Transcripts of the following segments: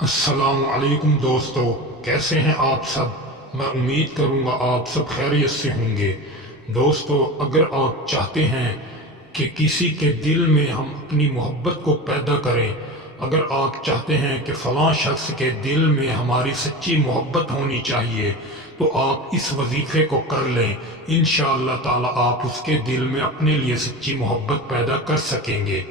السلام علیکم دوستو، کیسے ہیں آپ سب؟ میں امید کروں گا آپ سب خیریت سے ہوں گے۔ دوستو، اگر آپ چاہتے ہیں کہ کسی کے دل میں ہم اپنی محبت کو پیدا کریں، اگر آپ چاہتے ہیں کہ فلاں شخص کے دل میں ہماری سچی محبت ہونی چاہیے، تو آپ اس وظیفے کو کر لیں۔ انشاءاللہ تعالی آپ اس کے دل میں اپنے لیے سچی محبت پیدا کر سکیں گے۔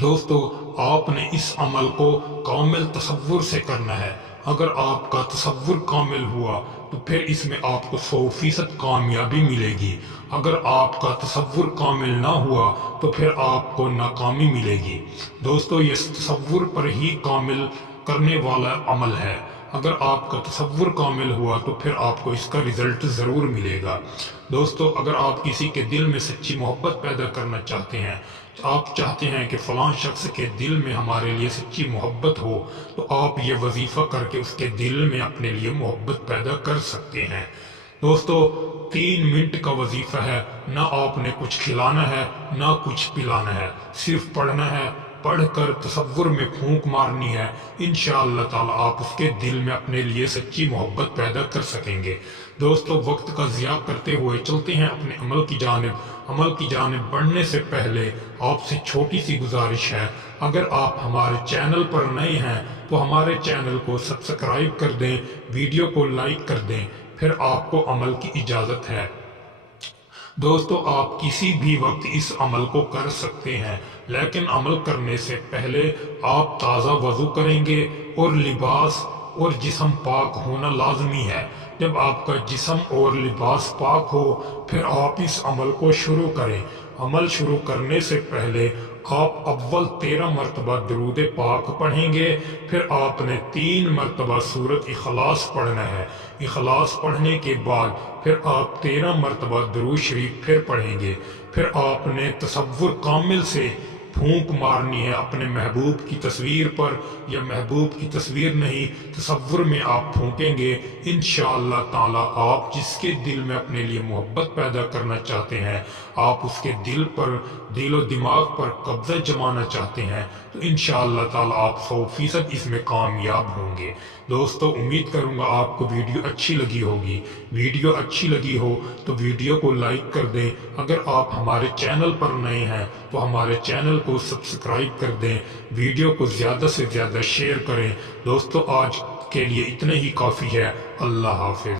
دوستو، آپ نے اس عمل کو کامل تصور سے کرنا ہے۔ اگر آپ کا تصور کامل ہوا تو پھر اس میں آپ کو 100% کامیابی ملے گی۔ اگر آپ کا تصور کامل نہ ہوا تو پھر آپ کو ناکامی ملے گی۔ دوستو، یہ تصور پر ہی کامل کرنے والا عمل ہے۔ اگر آپ کا تصور کامل ہوا تو پھر آپ کو اس کا رزلٹ ضرور ملے گا۔ دوستو، اگر آپ کسی کے دل میں سچی محبت پیدا کرنا چاہتے ہیں، آپ چاہتے ہیں کہ فلاں شخص کے دل میں ہمارے لیے سچی محبت ہو، تو آپ یہ وظیفہ کر کے اس کے دل میں اپنے لیے محبت پیدا کر سکتے ہیں۔ دوستو، 3 منٹ کا وظیفہ ہے۔ نہ آپ نے کچھ کھلانا ہے، نہ کچھ پلانا ہے، صرف پڑھنا ہے۔ پڑھ کر تصور میں پھونک مارنی ہے۔ انشاءاللہ تعالی آپ اس کے دل میں اپنے لیے سچی محبت پیدا کر سکیں گے۔ دوستو، وقت کا ضیاع کرتے ہوئے چلتے ہیں اپنے عمل کی جانب۔ عمل کی جانب بڑھنے سے پہلے آپ سے چھوٹی سی گزارش ہے، اگر آپ ہمارے چینل پر نئے ہیں تو ہمارے چینل کو سبسکرائب کر دیں، ویڈیو کو لائک کر دیں، پھر آپ کو عمل کی اجازت ہے۔ دوستو، آپ کسی بھی وقت اس عمل کو کر سکتے ہیں، لیکن عمل کرنے سے پہلے آپ تازہ وضو کریں گے اور لباس اور جسم پاک ہونا لازمی ہے۔ جب آپ کا جسم اور لباس پاک ہو، پھر آپ اس عمل کو شروع کریں۔ عمل شروع کرنے سے پہلے آپ اول 13 مرتبہ درود پاک پڑھیں گے، پھر آپ نے 3 مرتبہ سورۃ اخلاص پڑھنا ہے۔ اخلاص پڑھنے کے بعد پھر آپ 13 مرتبہ درود شریف پھر پڑھیں گے۔ پھر آپ نے تصور کامل سے پھونک مارنی ہے اپنے محبوب کی تصویر پر، یا محبوب کی تصویر نہیں، تصور میں آپ پھونکیں گے۔ انشاءاللہ تعالی آپ جس کے دل میں اپنے لیے محبت پیدا کرنا چاہتے ہیں، آپ اس کے دل پر، دل و دماغ پر قبضہ جمانا چاہتے ہیں، تو انشاءاللہ تعالی آپ 100% اس میں کامیاب ہوں گے۔ دوستو، امید کروں گا آپ کو ویڈیو اچھی لگی ہوگی۔ ویڈیو اچھی لگی ہو تو ویڈیو کو لائک کر دیں۔ اگر آپ ہمارے چینل پر نئے ہیں تو ہمارے چینل کو سبسکرائب کر دیں، ویڈیو کو زیادہ سے زیادہ شیئر کریں۔ دوستو، آج کے لیے اتنا ہی کافی ہے۔ اللہ حافظ۔